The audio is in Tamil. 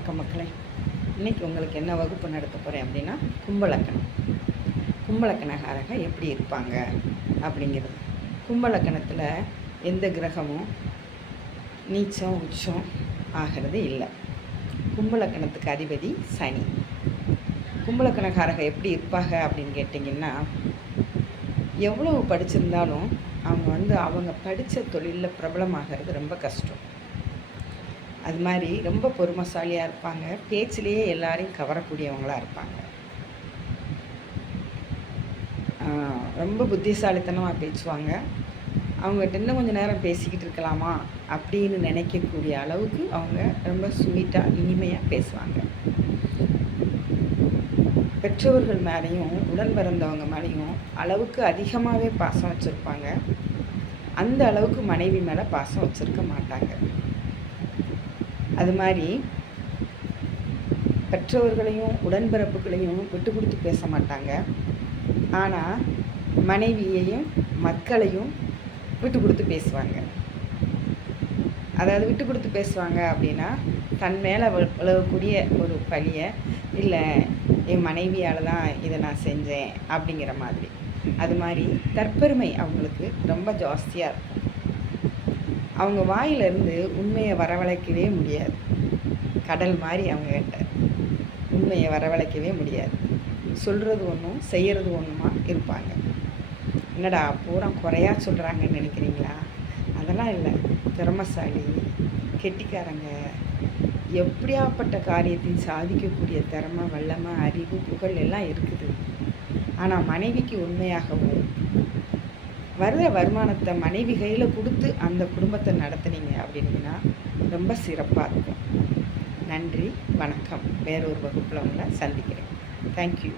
வணக்கம் மக்களே. இன்றைக்கி உங்களுக்கு என்ன வகுப்பு நடத்த போகிறேன் அப்படின்னா கும்பலக்கணம். கும்பலக்கணக்காரங்க எப்படி இருப்பாங்க அப்படிங்கிறது. கும்பலக்கணத்தில் எந்த கிரகமும் நீச்சம் உச்சம் ஆகிறது இல்லை. கும்பலக்கணத்துக்கு அதிபதி சனி. கும்பலக்கணக்காரங்க எப்படி இருப்பாங்க அப்படின்னு கேட்டிங்கன்னா, எவ்வளவு படிச்சிருந்தாலும் அவங்க படித்த தொழிலில் பிரபலமாகிறது ரொம்ப கஷ்டம். அது மாதிரி ரொம்ப பொறுமைசாலியாக இருப்பாங்க. பேச்சிலேயே எல்லாரையும் கவரக்கூடியவங்களாக இருப்பாங்க. ரொம்ப புத்திசாலித்தனமாக பேசுவாங்க. அவங்ககிட்ட இன்னும் கொஞ்சம் நேரம் பேசிக்கிட்டு இருக்கலாமா அப்படின்னு நினைக்கக்கூடிய அளவுக்கு அவங்க ரொம்ப ஸ்வீட்டாக இனிமையாக பேசுவாங்க. பெற்றோர்கள் மேலேயும் உடன் பிறந்தவங்க மேலேயும் அளவுக்கு அதிகமாகவே பாசம் வச்சுருப்பாங்க. அந்த அளவுக்கு மனைவி மேலே பாசம் வச்சுருக்க மாட்டாங்க. அது மாதிரி பெற்றோர்களையும் உடன்பிறப்புகளையும் விட்டு கொடுத்து பேச மாட்டாங்க. ஆனால் மனைவியையும் மக்களையும் விட்டு கொடுத்து பேசுவாங்க. அதாவது விட்டு கொடுத்து பேசுவாங்க அப்படின்னா, தன் மேலே விழக்கூடிய ஒரு பழியை, இல்லை என் மனைவியால் தான் இதை நான் செஞ்சேன் அப்படிங்கிற மாதிரி. அது மாதிரி தற்பெருமை அவங்களுக்கு ரொம்ப ஜாஸ்தியாக இருக்கும். அவங்க வாயிலிருந்து உண்மையை வரவழைக்கவே முடியாது. கடல் மாதிரி அவங்ககிட்ட உண்மையை வரவழைக்கவே முடியாது. சொல்கிறது ஒன்றும் செய்கிறது ஒன்றுமா இருப்பாங்க. என்னடா பூரா குறையா சொல்கிறாங்கன்னு நினைக்கிறீங்களா? அதெல்லாம் இல்லை. திறமைசாலி, கெட்டிக்காரங்க, எப்படியாப்பட்ட காரியத்தையும் சாதிக்கக்கூடிய திறமை, வல்லமை, அறிவு, புகழ் எல்லாம் இருக்குது. ஆனால் மனைவிக்கு உண்மையாகவும் வர்ற வருமானத்தை மனைவி கையில் கொடுத்து அந்த குடும்பத்தை நடத்துனீங்க அப்படின்னா ரொம்ப சிறப்பாக இருக்கும். நன்றி, வணக்கம். வேறொரு வகுப்பில் உங்களை சந்திக்கிறேன். தேங்க்யூ.